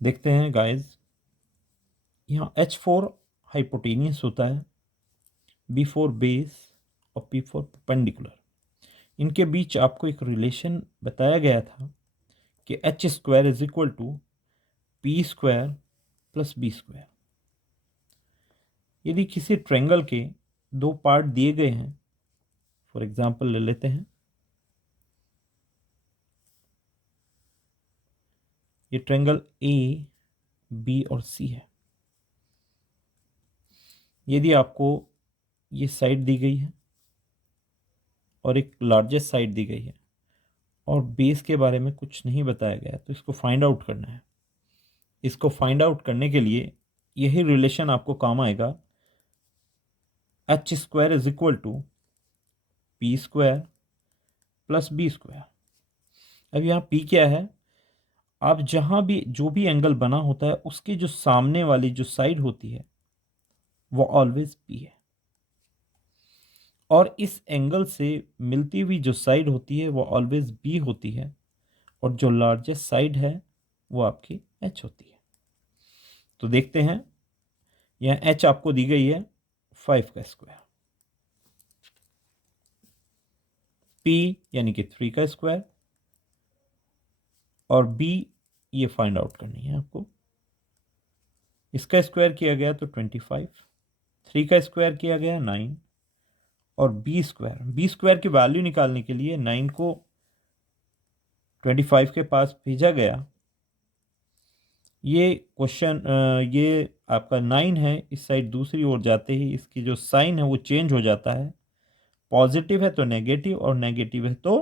देखते हैं गाइस, यहाँ H4 हाइपोटेनियस होता है, B4 बेस और P4 परपेंडिकुलर। इनके बीच आपको एक रिलेशन बताया गया था कि H square is equal to P square plus B square. यदि किसी ट्रायंगल के दो पार्ट दिए गए हैं, फॉर एग्जांपल ले लेते हैं, ये ट्रायंगल ए, बी और सी है। यदि आपको ये साइड दी गई है और एक लार्जेस्ट साइड दी गई है और बेस के बारे में कुछ नहीं बताया गया है, तो इसको फाइंड आउट करना है। इसको फाइंड आउट करने के लिए यही रिलेशन आपको काम आएगा, H square is equal to P square plus B square. अब यहाँ पी क्या है? आप जहाँ भी जो भी एंगल बना होता है उसकी जो सामने वाली जो साइड होती है वो ऑलवेज पी है, और इस एंगल से मिलती हुई जो साइड होती है वो ऑलवेज बी होती है, और जो लार्जेस्ट साइड है वो आपकी एच होती है। तो देखते हैं, यहाँ एच आपको दी गई है 5 का स्क्वायर, पी यानी कि 3 का स्क्वायर, और बी ये फाइंड आउट करनी है आपको। इसका स्क्वायर किया गया तो 25, 3 का स्क्वायर किया गया 9, और बी स्क्वायर की वैल्यू निकालने के लिए 9 को 25 के पास भेजा गया। ये क्वेश्चन, ये आपका 9 है, इस साइड दूसरी ओर जाते ही इसकी जो साइन है वो चेंज हो जाता है, पॉजिटिव है तो नेगेटिव और नेगेटिव है तो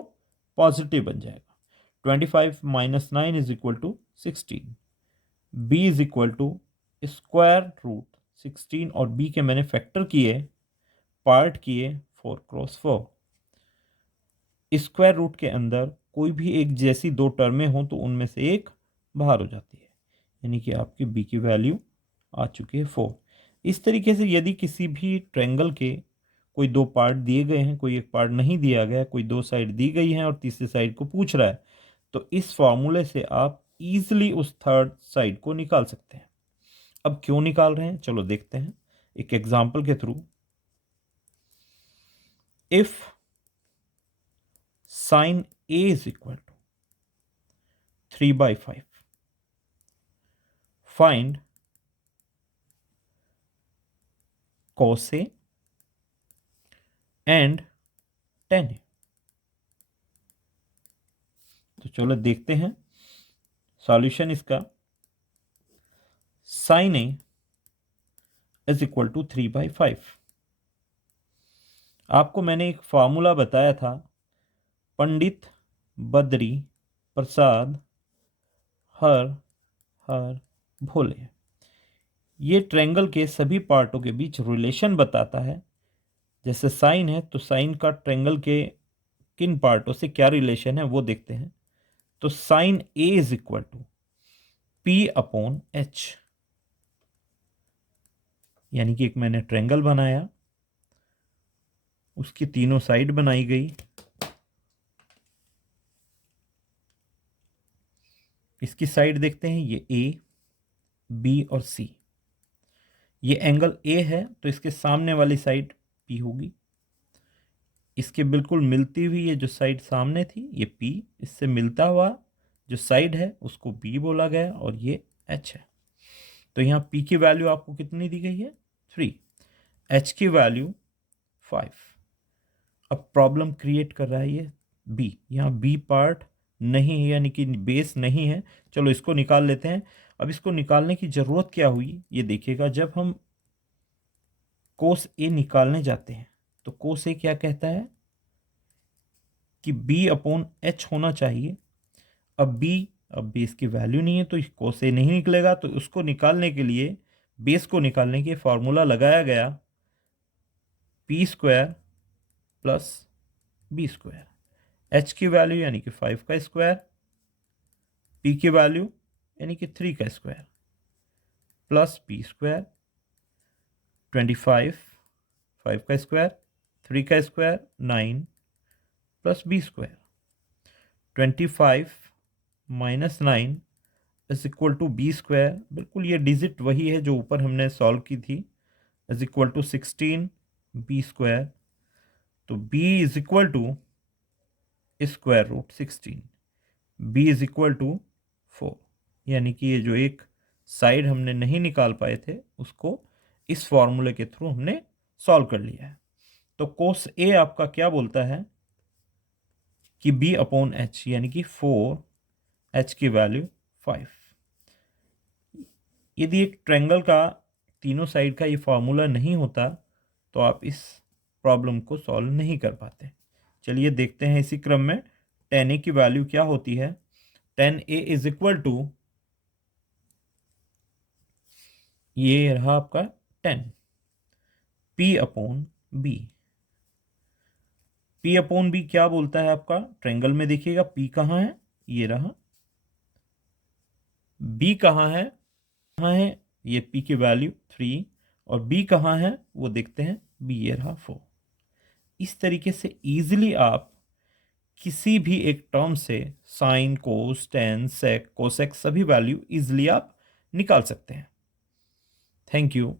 पॉजिटिव बन जाएगा। 25 minus 9 is equal to 16। B is equal to square root 16, और बी के मैंने फैक्टर किए, पार्ट किए 4 क्रॉस 4। स्क्वायर रूट के अंदर कोई भी एक जैसी दो टर्में हों तो उनमें से एक बाहर हो जाती है, यानी कि आपकी बी की वैल्यू आ चुकी है 4। इस तरीके से यदि किसी भी ट्रायंगल के कोई दो पार्ट दिए गए हैं, कोई एक पार्ट नहीं दिया गया, कोई दो साइड दी गई हैं और तीसरी साइड को पूछ रहा है, तो इस फॉर्मूले से आप इजीली उस थर्ड साइड को निकाल सकते हैं। अब क्यों निकाल रहे हैं, चलो देखते हैं एक एग्जाम्पल के through. If sine A is equal to 3/5, find cos A and tan A। तो चलो देखते हैं सॉल्यूशन इसका। Sine A is equal to 3/5। आपको मैंने एक फॉर्मूला बताया था, पंडित बद्री प्रसाद हर हर भोले। ये ट्रायंगल के सभी पार्टों के बीच रिलेशन बताता है। जैसे साइन है तो साइन का ट्रायंगल के किन पार्टों से क्या रिलेशन है वो देखते हैं। तो sine A is equal to P upon H, यानी कि एक मैंने ट्रायंगल बनाया, उसकी तीनों साइड बनाई गई। इसकी साइड देखते हैं, ये ए, बी और सी। ये एंगल ए है तो इसके सामने वाली साइड पी होगी। इसके बिल्कुल मिलती हुई ये जो साइड सामने थी ये पी, इससे मिलता हुआ जो साइड है उसको बी बोला गया, और ये एच है। तो यहाँ पी की वैल्यू आपको कितनी दी गई है? 3। एच की वैल्यू 5। अब प्रॉब्लम क्रिएट कर रहा है ये बी, यहाँ बी पार्ट नहीं है, यानी कि बेस नहीं है। चलो इसको निकाल लेते हैं। अब इसको निकालने की ज़रूरत क्या हुई ये देखिएगा। जब हम कोस ए निकालने जाते हैं तो कोस ए क्या कहता है कि बी अपॉन एच होना चाहिए। अब बेस की वैल्यू नहीं है तो कोस ए नहीं निकलेगा, तो उसको निकालने के लिए, बेस को निकालने के फॉर्मूला लगाया गया P square plus B square. H की वैल्यू यानी कि 5 का स्क्वायर, पी की वैल्यू यानी कि 3 का स्क्वायर, प्लस बी स्क्वायर 25, 5 का स्क्वायर, 3 का square 9, plus B square. 25 minus 9 is equal to B square, बिल्कुल ये डिजिट वही है जो ऊपर हमने सॉल्व की थी, is equal to 16 B square. तो b is equal to square root 16, b is equal to 4, यानी कि ये जो एक साइड हमने नहीं निकाल पाए थे उसको इस फॉर्मूले के थ्रू हमने सॉल्व कर लिया है। तो कोस ए आपका क्या बोलता है कि b अपॉन एच, यानी कि 4, h की वैल्यू 5। यदि एक ट्रायंगल का तीनों साइड का ये फॉर्मूला नहीं होता तो आप इस प्रॉब्लम को सॉल्व नहीं कर पाते। चलिए देखते हैं इसी क्रम में tan a की वैल्यू क्या होती है। tan a is equal to, ये रहा आपका 10 p upon b। p upon b क्या बोलता है आपका, ट्रायंगल में देखिएगा p कहाँ है, ये रहा, b कहाँ है ये p की वैल्यू 3, और b कहाँ है वो देखते हैं, b ये रहा 4। इस तरीके से इजीली आप किसी भी एक टर्म से साइन, कोस, टेन, सेक, कोसेक सभी वैल्यू इजीली आप निकाल सकते हैं। Thank you.